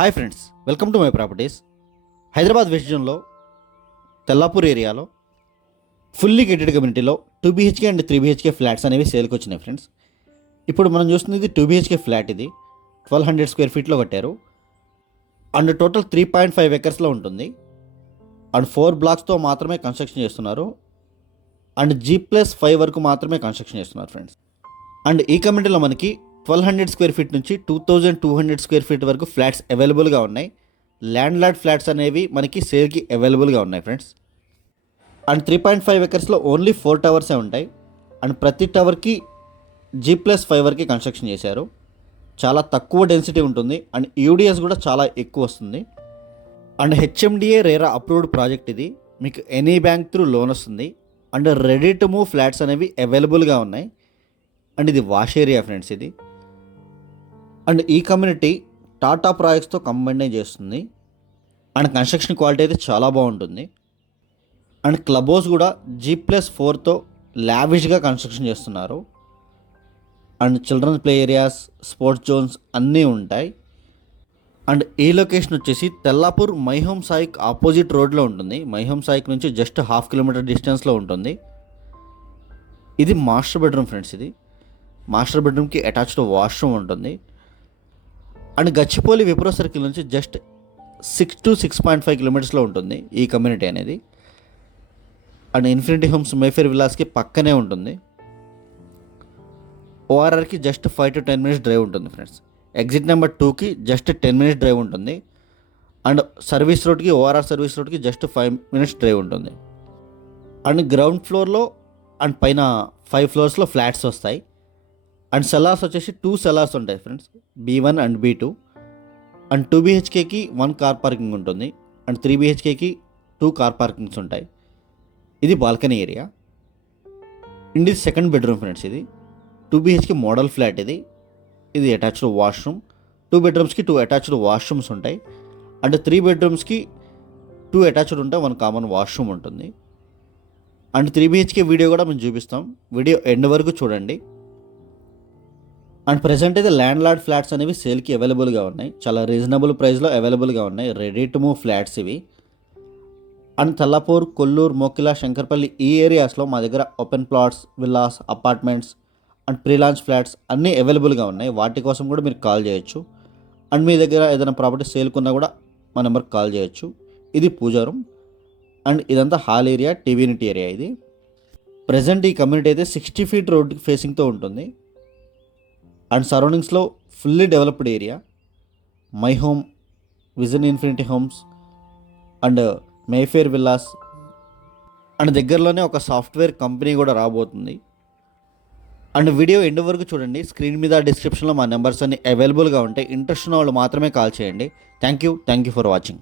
Hi friends, welcome to my properties. Hyderabad west జోన్లో తెల్లాపూర్ ఏరియాలో fully gated కమ్యూనిటీలో 2 BHK అండ్ 3 BHK ఫ్లాట్స్ అనేవి సేల్కి వచ్చినాయి ఫ్రెండ్స్. ఇప్పుడు మనం చూస్తుంది ఇది 2 BHK ఫ్లాట్. ఇది 1200 స్క్వేర్ ఫీట్లో కట్టారు అండ్ టోటల్ 3.5 ఎకర్స్లో ఉంటుంది అండ్ 4 బ్లాక్స్తో మాత్రమే కన్స్ట్రక్షన్ చేస్తున్నారు అండ్ G+5 వరకు మాత్రమే కన్స్ట్రక్షన్ చేస్తున్నారు ఫ్రెండ్స్. అండ్ ఈ కమ్యూనిటీలో మనకి 1200 స్క్వేర్ ఫీట్ నుంచి 2200 స్క్వేర్ ఫీట్ వరకు ఫ్లాట్స్ అవైలబుల్గా ఉన్నాయి. ల్యాండ్ లార్డ్ ఫ్లాట్స్ అనేవి మనకి సేల్కి అవైలబుల్గా ఉన్నాయి ఫ్రెండ్స్. అండ్ 3.5 ఎకర్స్లో ఓన్లీ 4 టవర్సే ఉంటాయి అండ్ ప్రతి టవర్కి G+5 వరకు కన్స్ట్రక్షన్ చేశారు. చాలా తక్కువ డెన్సిటీ ఉంటుంది అండ్ యూడిఎస్ కూడా చాలా ఎక్కువ వస్తుంది. And HMDA RERA approved project ఇది. మీకు ఎనీ బ్యాంక్ త్రూ లోన్ వస్తుంది and ready to move flats అనేవి అవైలబుల్గా ఉన్నాయి. అండ్ ఇది వాష్ ఏరియా ఫ్రెండ్స్ ఇది. అండ్ ఈ కమ్యూనిటీ టాటా ప్రాజెక్ట్స్తో కంబైన్ చేస్తుంది అండ్ కన్స్ట్రక్షన్ క్వాలిటీ అయితే చాలా బాగుంటుంది. అండ్ క్లబ్ హౌస్ కూడా G+4తో లావిష్గా కన్స్ట్రక్షన్ చేస్తున్నారు and children's play areas, sports zones అన్నీ ఉంటాయి. అండ్ ఈ లొకేషన్ వచ్చేసి తెల్లాపూర్ మైహోమ్ సాయిక్ ఆపోజిట్ రోడ్లో ఉంటుంది. మైహోమ్ సాయిక్ నుంచి జస్ట్ 1/2 కిలోమీటర్ డిస్టెన్స్లో ఉంటుంది. ఇది మాస్టర్ బెడ్రూమ్ ఫ్రెండ్స్. ఇది మాస్టర్ బెడ్రూమ్కి అటాచ్డ్ వాష్రూమ్ ఉంటుంది. అండ్ గచ్చిపోలి విప్రో సర్కిల్ నుంచి జస్ట్ 6 to 6.5 కిలోమీటర్స్లో ఉంటుంది ఈ కమ్యూనిటీ అనేది. అండ్ ఇన్ఫినిటీ హోమ్స్ మేఫేర్ విల్లాస్కి పక్కనే ఉంటుంది. ORRకి జస్ట్ 5 to 10 మినిట్స్ డ్రైవ్ ఉంటుంది ఫ్రెండ్స్. ఎగ్జిట్ నెంబర్ 2కి జస్ట్ 10 మినిట్స్ డ్రైవ్ ఉంటుంది అండ్ సర్వీస్ రోడ్కి ORR సర్వీస్ రోడ్కి జస్ట్ 5 మినిట్స్ డ్రైవ్ ఉంటుంది. అండ్ గ్రౌండ్ ఫ్లోర్లో అండ్ పైన 5 ఫ్లోర్స్లో ఫ్లాట్స్ వస్తాయి. అండ్ సెల్లార్స్ వచ్చేసి 2 సెల్లార్స్ ఉంటాయి friends, B1 and B2. And 2 BHKకి 1 car parking ఉంటుంది అండ్ 3 BHKకి 2 కార్ పార్కింగ్స్ ఉంటాయి. ఇది బాల్కనీ ఏరియా. ఇది సెకండ్ బెడ్రూమ్ ఫ్రెండ్స్. ఇది 2 BHK మోడల్ ఫ్లాట్. ఇది అటాచ్డ్ వాష్రూమ్. 2 బెడ్రూమ్స్కి 2 అటాచ్డ్ వాష్రూమ్స్ ఉంటాయి అండ్ 3 బెడ్రూమ్స్కి 2 అటాచ్డ్ ఉంటాయి, 1 కామన్ వాష్రూమ్ ఉంటుంది. అండ్ 3 BHK వీడియో కూడా మేము చూపిస్తాం, వీడియో ఎండ్ వరకు చూడండి. అండ్ ప్రజెంట్ అయితే ల్యాండ్ లార్డ్ ఫ్లాట్స్ అనేవి సేల్కి అవైలబుల్గా ఉన్నాయి. చాలా రీజనబుల్ ప్రైస్లో అవైలబుల్గా ఉన్నాయి రెడీ టు మూవ్ ఫ్లాట్స్ ఇవి. అండ్ తెల్లాపూర్, కొల్లూరు, మోకిలా, శంకర్పల్లి ఈ ఏరియాస్లో మా దగ్గర open plots, villas, apartments and pre launch flats అన్నీ అవైలబుల్గా ఉన్నాయి. వాటి కోసం కూడా మీరు కాల్ చేయొచ్చు. అండ్ మీ దగ్గర ఏదైనా ప్రాపర్టీ సేల్కున్నా కూడా మా నెంబర్కి కాల్ చేయొచ్చు. ఇది పూజా రూమ్ అండ్ ఇదంతా hall area, TV unit area. ఇది ప్రజెంట్ ఈ కమ్యూనిటీ అయితే 60 ఫీట్ రోడ్ ఫేసింగ్తో ఉంటుంది అండ్ సరౌండింగ్స్లో fully developed area. My Home, Vision Infinity Homes and Mayfair Villas and దగ్గరలోనే ఒక సాఫ్ట్వేర్ కంపెనీ కూడా రాబోతుంది. అండ్ వీడియో ఎండ్ వరకు చూడండి. స్క్రీన్ మీద డిస్క్రిప్షన్లో మా నెంబర్స్ అన్ని అవైలబుల్గా ఉంటాయి. ఇంట్రెస్ట్ ఉన్న వాళ్ళు మాత్రమే కాల్ చేయండి. Thank you for watching.